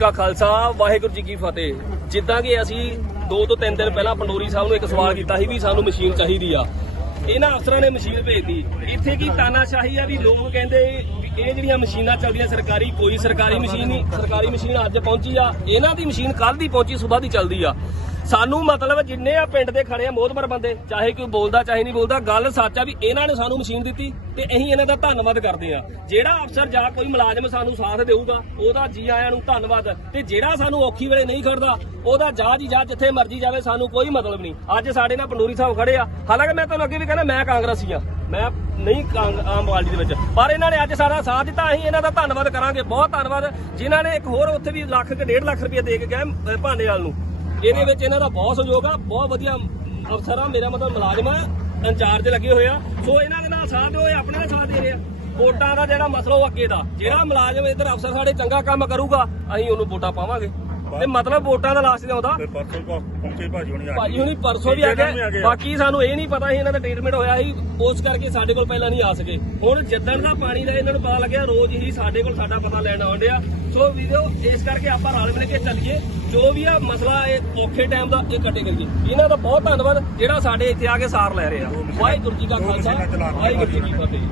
ਕਾ ਖਾਲਸਾ, ਵਾਹਿਗੁਰੂ ਜੀ ਕੀ ਫਤਿਹ। ਜਿੱਦਾਂ ਕਿ ਅਸੀਂ 2 ਤੋਂ 3 ਦਿਨ ਪਹਿਲਾਂ ਪੰਡੋਰੀ ਸਾਹਿਬ ਨੂੰ ਇੱਕ ਸਵਾਲ ਕੀਤਾ ਸੀ ਵੀ ਸਾਨੂੰ ਮਸ਼ੀਨ ਚਾਹੀਦੀ ਆ। ਇਹਨਾਂ ਅਫਸਰਾਂ ਨੇ ਮਸ਼ੀਨ ਭੇਜਤੀ। ਇੱਥੇ ਕੀ ਤਾਨਾਸ਼ਾਹੀ ਆ ਵੀ ਲੋਕ ਕਹਿੰਦੇ ਵੀ ਇਹ ਜਿਹੜੀਆਂ ਮਸ਼ੀਨਾਂ ਚੱਲਦੀਆਂ, ਸਰਕਾਰੀ, ਕੋਈ ਸਰਕਾਰੀ ਮਸ਼ੀਨ ਨਹੀਂ, ਸਰਕਾਰੀ ਮਸ਼ੀਨ ਅੱਜ ਪਹੁੰਚੀ ਆ। ਇਹਨਾਂ ਦੀ ਮਸ਼ੀਨ ਕੱਲ ਦੀ ਪਹੁੰਚੀ, ਸਵੇਰ ਦੀ ਚੱਲਦੀ ਆ। ਸਾਨੂੰ ਮਤਲਬ ਜਿੰਨੇ ਆ ਪਿੰਡ ਦੇ ਖੜੇ ਆ, ਮੋਹਤਬਰ ਬੰਦੇ, ਚਾਹੇ ਕੋਈ ਬੋਲਦਾ, ਚਾਹੇ ਨਹੀਂ ਬੋਲਦਾ, ਗੱਲ ਸੱਚ ਆ ਵੀ ਇਹਨਾਂ ਨੇ ਸਾਨੂੰ ਮਸ਼ੀਨ ਦਿੱਤੀ ਤੇ ਅਸੀਂ ਇਹਨਾਂ ਦਾ ਧੰਨਵਾਦ ਕਰਦੇ ਆ। ਜਿਹੜਾ ਅਫਸਰ ਜਾਂ ਕੋਈ ਮੁਲਾਜ਼ਮ ਸਾਨੂੰ ਸਾਥ ਦੇਊਗਾ, ਉਹਦਾ ਜੀ ਆਇਆਂ ਨੂੰ ਧੰਨਵਾਦ। ਤੇ ਜਿਹੜਾ ਸਾਨੂੰ ਔਖੀ ਵੇਲੇ ਨਹੀਂ ਖੜਦਾ, ਉਹਦਾ ਜਾ ਜੀ ਜਾ ਜਿੱਥੇ ਮਰਜ਼ੀ ਜਾਵੇ, ਸਾਨੂੰ ਕੋਈ ਮਤਲਬ ਨਹੀਂ। ਅੱਜ ਸਾਡੇ ਨਾਲ ਪੰਡੂਰੀ ਸਾਹਿਬ ਖੜੇ ਆ। ਹਾਲਾਂਕਿ ਮੈਂ ਤੁਹਾਨੂੰ ਅੱਗੇ ਵੀ ਕਹਿੰਦਾ, ਮੈਂ ਕਾਂਗਰਸੀ ਆ। ਮੈਂ ਨਹੀਂ ਆਮ ਪਾਰਟੀ ਦੇ ਵਿੱਚ। ਪਰ ਇਹਨਾਂ ਨੇ ਅੱਜ ਸਾਡਾ ਸਾਥ ਦਿੱਤਾ, ਅਸੀਂ ਇਹਨਾਂ ਦਾ ਧੰਨਵਾਦ ਕਰਾਂਗੇ, ਬਹੁਤ ਧੰਨਵਾਦ। ਜਿਨ੍ਹਾਂ ਨੇ ਇੱਕ ਹੋਰ ਉੱਥੇ ਵੀ ਲੱਖ ਕਿ, ਡੇਢ ਲੱਖ ਰੁਪਏ ਦੇ ਕੇ ਗਏ ਭਾਂਡੇ ਵਾਲ ਨੂੰ। ਇਹਦੇ ਵਿੱਚ ਇਹਨਾਂ ਦਾ ਬਹੁਤ ਸਹਿਯੋਗ ਆ, ਬਹੁਤ ਵਧੀਆ ਅਫਸਰ ਆ, ਮੇਰਾ ਮਤਲਬ ਮੁਲਾਜ਼ਮ ਆ, ਇੰਚਾਰਜ ਲੱਗੇ ਹੋਏ ਆ। ਸੋ ਇਹਨਾਂ ਦੇ ਨਾਲ ਸਾਥ ਹੋਏ ਆਪਣਾ ਸਾਥ ਦੇ ਰਹੇ ਆ। ਵੋਟਾਂ ਦਾ ਜਿਹੜਾ ਮਸਲਾ ਉਹ ਅੱਗੇ ਦਾ। ਜਿਹੜਾ ਮੁਲਾਜ਼ਮ ਇੱਧਰ ਅਫਸਰ ਸਾਡੇ ਚੰਗਾ ਕੰਮ ਕਰੂਗਾ, ਅਸੀਂ ਉਹਨੂੰ ਵੋਟਾਂ ਪਾਵਾਂਗੇ। ਤੇ ਮਤਲਬ ਵੋਟਾਂ ਦਾ ਲਾਸਟ ਤੇ ਆਉਂਦਾ। ਫਿਰ ਪਰਸੋਂ ਕੋ ਪਹੁੰਚੇ ਭਾਜੀ ਹੋਣੀ ਆ ਭਾਜੀ ਹੁਣੀ ਪਰਸੋਂ ਵੀ ਆ ਗਏ ਬਾਕੀ ਸਾਨੂੰ ਇਹ ਨਹੀਂ ਪਤਾ ਸੀ ਇਹਨਾਂ ਦਾ ਟ੍ਰੀਟਮੈਂਟ ਹੋਇਆ ਸੀ। ਉਸ ਕਰਕੇ ਸਾਡੇ ਕੋਲ ਪਹਿਲਾਂ ਨਹੀਂ ਆ ਸਕੇ। ਹੁਣ ਜਿੱਦਣ ਦਾ ਪਾਣੀ ਦਾ ਇਹਨਾਂ ਨੂੰ ਪਤਾ ਲੱਗਿਆ ਰੋਜ਼ ਹੀ ਸਾਡੇ ਕੋਲ ਸਾਡਾ ਪਤਾ ਲੈਣ ਆਉਂਦੇ ਆ ਸੋ ਵੀਡੀਓ ਇਸ ਕਰਕੇ ਆਪਾਂ ਰਲ ਮਿਲ ਕੇ ਚੱਲੀਏ। ਜੋ ਵੀ ਆ ਮਸਲਾ ਇਹ ਔਖੇ ਟਾਈਮ ਦਾ ਇਹ ਕੱਟੇ ਕਰੀਏ। ਇਹਨਾਂ ਦਾ ਬਹੁਤ ਧੰਨਵਾਦ ਜਿਹੜਾ ਸਾਡੇ ਇੱਥੇ ਆ ਕੇ ਸਾਰ ਲੈ ਰਹੇ ਆ। ਵਾਹਿਗੁਰੂ ਜੀ ਕਾ ਖਾਲਸਾ। ਵਾਹਿਗੁਰੂ ਜੀ ਕੀ ਫਤਿਹ।